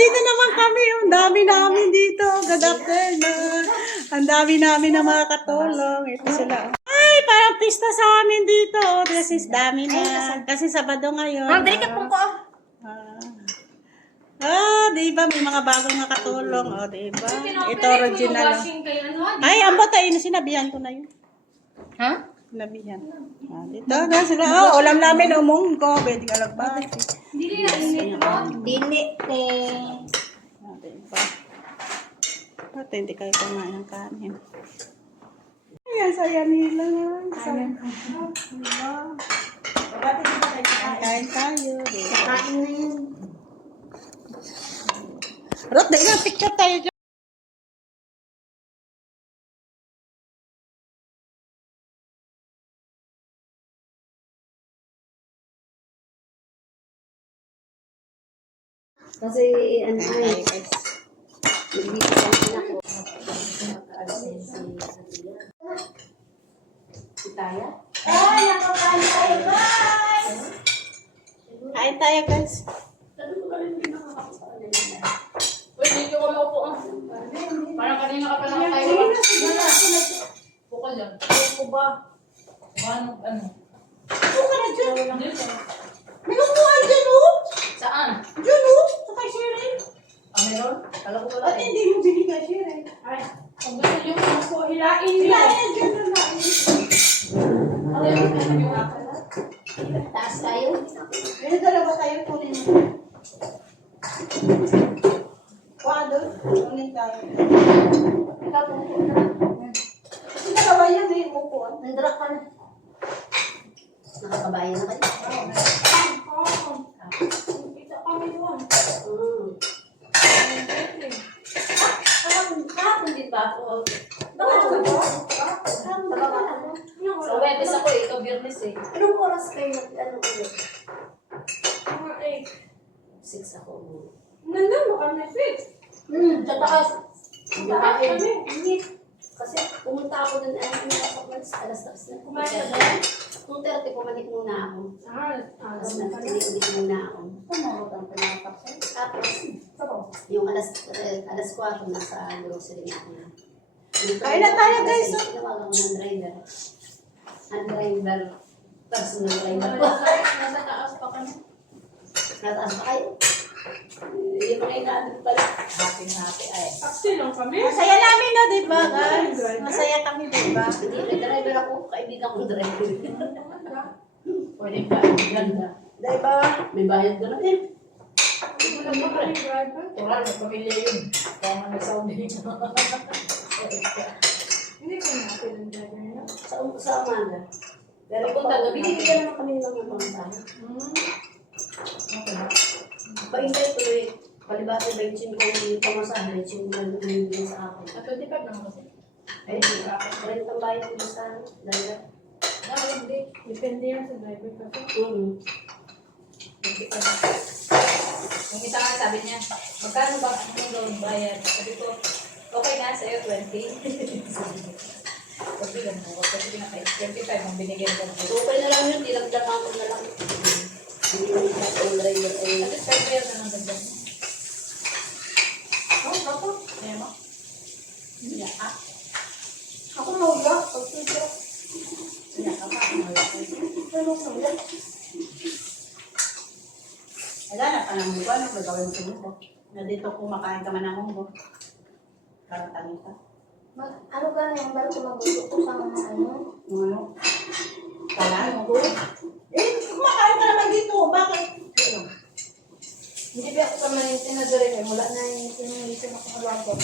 nandito naman kami. Ang dami namin dito. Good afternoon. Ang dami namin na mga katulong. Ito sila. Ay, parang pista sa amin dito. This is dami na. Kasi Sabado ngayon. Ang dalikat po ko. Di ba? May mga bagong nakatulong. Di ba? Ito original. Ay, ambot ay sinabihan ko na yun. Ha? Sinabihan. Dito na sila. Ulam namin umunggo. Pwede ka lagbati. Dili na init mo. Dili. Diba? Ba't hindi kayo kumain ng kanin? Ayan, saya nila. Kain tayo. Kain na yun. Rot, dahil na picture tayo dyan. Kasi, ano ay, hindi ko ako. Si Taya? Ay, nakakain tayo, guys! Kain tayo, guys. Uy, dito ko lang po. Parang kanina ka pa nakatayo. Bukal yan. Buko ba? Ano? Buko ka na dyan. Dito. May upuan dyan, oh. Saan? Dyan, oh. Sa kay Sheryl. Meron? Kala ko wala Ba't eh. hindi mo binigay, Sheryl? Ay, kung gusto niyo po, hilain niyo. Kaya dyan na lang. Ano yung kanina? Taas tayo. May dalawa tayo, kunin mo. Kwado, kunin tayo. Ikaw po. Kasi dalawa yan, eh, upuan. Nandra ka na. Nakakabayan na kayo. Kita kami doon. Kahapon din ba ako? Baka Bakit ba? Sa Webes ako eh, ito Biyernes eh. Anong oras kayo nag-ano ulit? Mga 6 ako. Nandun mo kami, sis. Sa taas. Taas kami. Hindi. Kasi pumunta ako dun, alas na. Kumain ka doon? 2:30 pumanik muna ako. Tapos nagtinig muna ako. Tapos, yung alas 4 nasa grocery na ako. Kain na tayo, guys. Tinawagan ko ng driver. Ang driver. Personal driver ko. Nasa taas pa kami. Nataas pa kayo? Yung mga inaabot pala. Happy ay. Taxi lang kami. Masaya namin, no, di ba, guys? Masaya kami, di ba? Hindi, may driver ako. Kaibigan kong driver. Pwede ka. Ganda. Di ba? May bayad ko na eh. Hindi lang ba kami driver? Tural, may pamilya yun. Kaya nga nag-Saudi. Hindi ko natin ang driver niya. Sa umaga. Pero kung binibigyan naman kami ng mga pangsahan. Okay. Paintay tuloy. Palibasa ba yung ko yung pamasahan, yung binibigyan sa akin. At 25 naman kasi. Ay, rin ang bayad ko sa driver. Hindi. Depende yan sa driver kasi. Yung isa nga sabi niya, magkano ba ang loan bayad? Sabi ko, okay na sa'yo, 20. Sabi ko, kasi pinakay, 25 ang binigyan ko. Okay na lang yun, dilagdagan ko na lang. Hindi mo sa driver ay... At least 5 years na lang dagdag. Ako? Kaya mo? Iya ka? Ako mawala. Pag-picture. Iya ka pa? Wala ko. Ano sa ulan? Naghanap ka ng munggo, ano gagawin sa munggo? Na dito kumakain ka man ng munggo. Parang tanin ka. Ano ka na yung balik magulo ko sa mga ano? Yung ano? Kala, munggo? Kumakain ka naman dito. Bakit? Hindi ba ako naman yung tinadiri mula na yung sinulisin ako ng ko.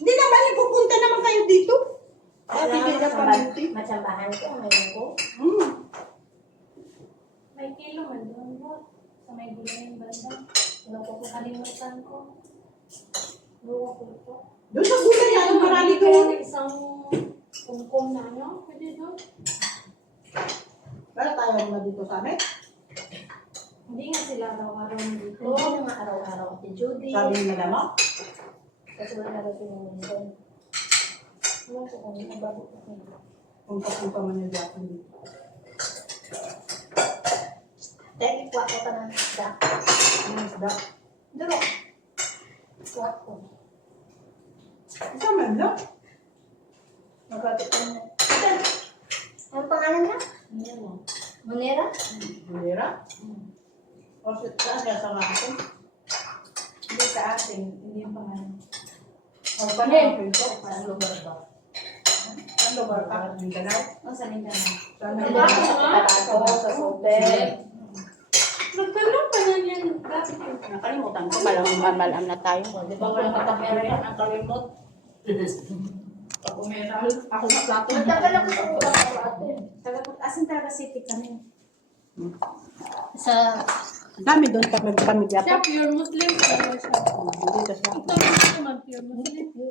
Hindi naman, ipupunta naman kayo dito. Bibigyan ka pa minti. Matsambahan ko, ngayon ko. May kilo man doon mo. Sa may gulay yung banda. Wala ko kung kalimutan ko. Luwa ko ito. Doon sa gulay yan, marami Kaya doon. ng isang kungkong na ano. Pwede doon. Wala tayo naman dito sa amin. Hindi nga sila araw-araw dito. Oo, mga araw-araw at Judy. Sabi ni madam mo? Kasi wala na sila minsan. Wala ko kung nabago ko sila. Kung papunta man yung Japan dito. Teknik ko ka ng isda. Ano isda? Dalo. Isa man lang. Magkati ko na. Ang pangalan na? Monera? Mira? O siya sa atin? Hindi sa atin, hindi yung pangalan. O pa na ito? Ang lugar ba? Ang lugar ka? Mindanao? O, sa Mindanao. Sa Mindanao? Sa hotel. Nagtanong pa na yan. Bakit yun? Nakalimutan ko, malam na tayo. Di ba walang katamera yan? Ang kalimot. Pag umera, ako sa plato. Matagal ako sa utak ko ate. Asan talaga city kami? Sa Dami doon pag nagpamilya pa. pure Muslim. Dito siya.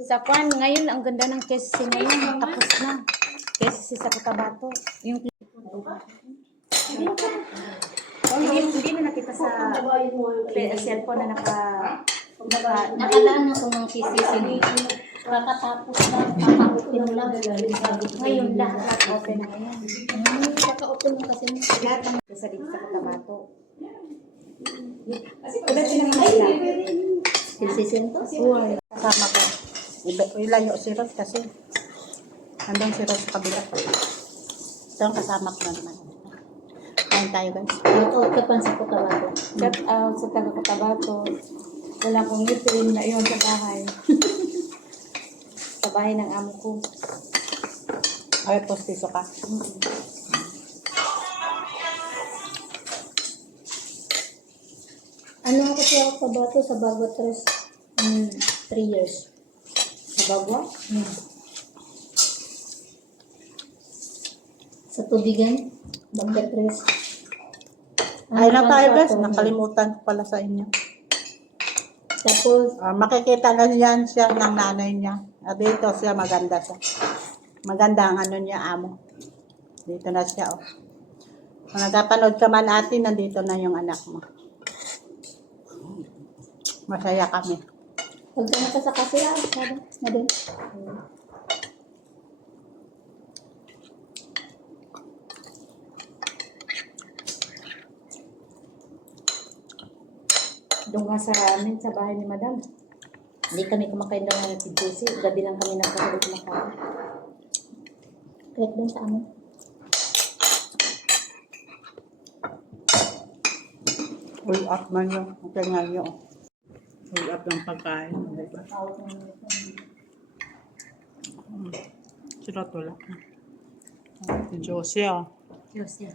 Sa Kwan, ngayon ang ganda ng KCC ngayon, tapos na. KCC sa Cotabato. Yung hindi na nakita sa cellphone na nakalaan ako ng KCC. Kakatapos lang, kaka-open lang. ngayon lahat open na ngayon. Kaka-open mo kasi. Lahat ng sa dito sa Cotabato. Silsisento? Kasama ko. Ilayo si Rod kasi. Andang si Rod sa kabila. Ito ang kasama ko na naman. Kain tayo guys. Out ka pa sa Cotabato. Shout out sa taga Cotabato. Wala akong ngipin na iyon sa bahay. Sa bahay ng amo ko. Ay, postiso ka. Ano ako sa Cotabato sa Bagua 3 years. Sa Bagwa? Sa Tubigan, Bagua 3. Ay na tayo guys. Nakalimutan ko pala sa inyo. Tapos, Makikita na yan siya ng nanay niya. Dito siya, maganda siya. Maganda ang ano niya, amo. Dito na siya, oh. Kung nagkapanood ka man atin, nandito na yung anak mo. Masaya kami. pagka ka sa kasila, sabi, na din. Doon nga sa amin, sa bahay ni Madam. Hindi kami kumakain daw ng tidjusi. Gabi lang kami nagkakaroon kumakain. Kahit doon sa amin. Uy, up man yun. Okay nga yun. Uy, up ng pagkain. Diba? Sila tulak. Si Josie, oh. Diyos yan.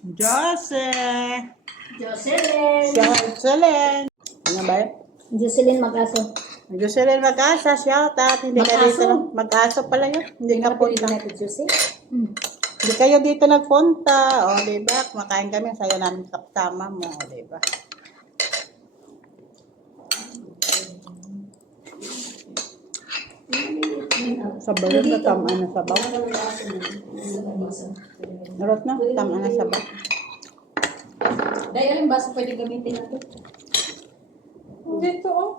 Josie! Jocelyn! Jocelyn! Ano ba yun? Jocelyn Mag-aso. Jocelyn Mag-asa, shout out. Hindi ka Mag-aso? dito. Mag-aso pala yun. Hindi ka punta. na tidjusi. Hindi kayo dito nagpunta. O, diba? Kumakain kami. Sayo namin kaptama mo. O, diba? Sabaw na tama na sabaw. Narot na, tama na sabaw. Dahil aling baso pwede gamitin natin. Dito, oh.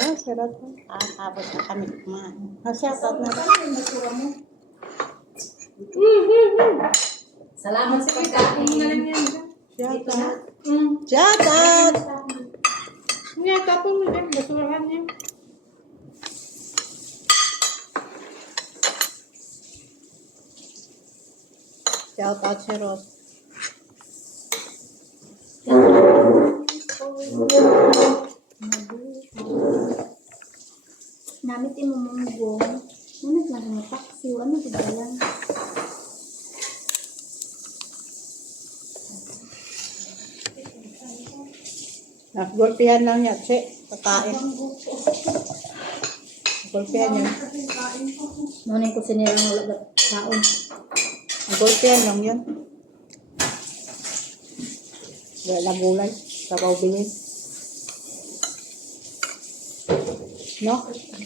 Ah, sarap. Abot na kami kumain. Shout out na. Salamat sa pagkain. Shout out. Shout out. Nga, tapon mo dyan. Basurahan niya. Shout out si Ross. Namit yung mamunggong. Namit na ng taksi. Ano ba yan? Nagulpihan lang niya, che. Kakain. Nagulpihan yan. Nunin ko sinira ng lagat taon. Nagulpihan lang yun. Wala na gulay. Sabaw bilin. No?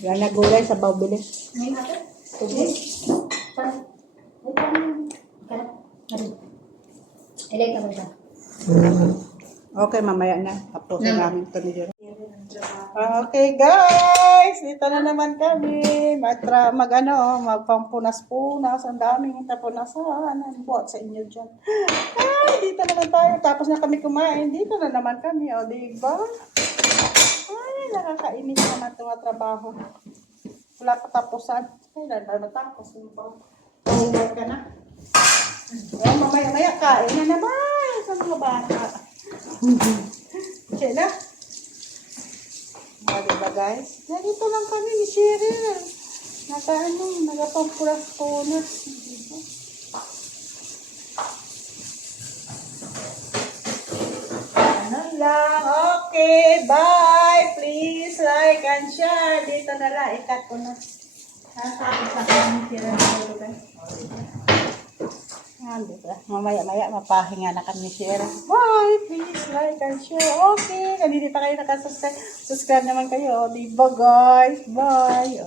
Wala na gulay, sabaw bilin. Ngayon natin? Tubig? Saan? Ay, paano? Karap. Ano? Ilay ka ba siya? Okay, mamaya na. Tapusin namin ito ni Jero. Okay, guys. Dito na naman kami. Magpampunas-punas. Ang daming tapunasan. Ang buhat sa inyo dyan. Ay, dito tapos na kami kumain, dito na naman kami, o diba? Ay, nakakainis naman itong mga trabaho. Wala pa tapusan. Ay, dahil ba matapos? Homework ka na. Ayan, mamaya-maya, kain na naman sa mga bata. Sila? O, diba guys? Dito lang kami ni Cheryl. Nagapampulas-punas. Diba? Ano lang. Okay, bye. Please like and share. Dito na lang. Ikat ko na. Natapos na kami ni Cheryl. Guys. Diba? Mamaya-maya, mapahinga na kami share. Bye! Please like and share. Okay. Kung hindi pa kayo nakasubscribe, subscribe naman kayo. Diba guys? Bye!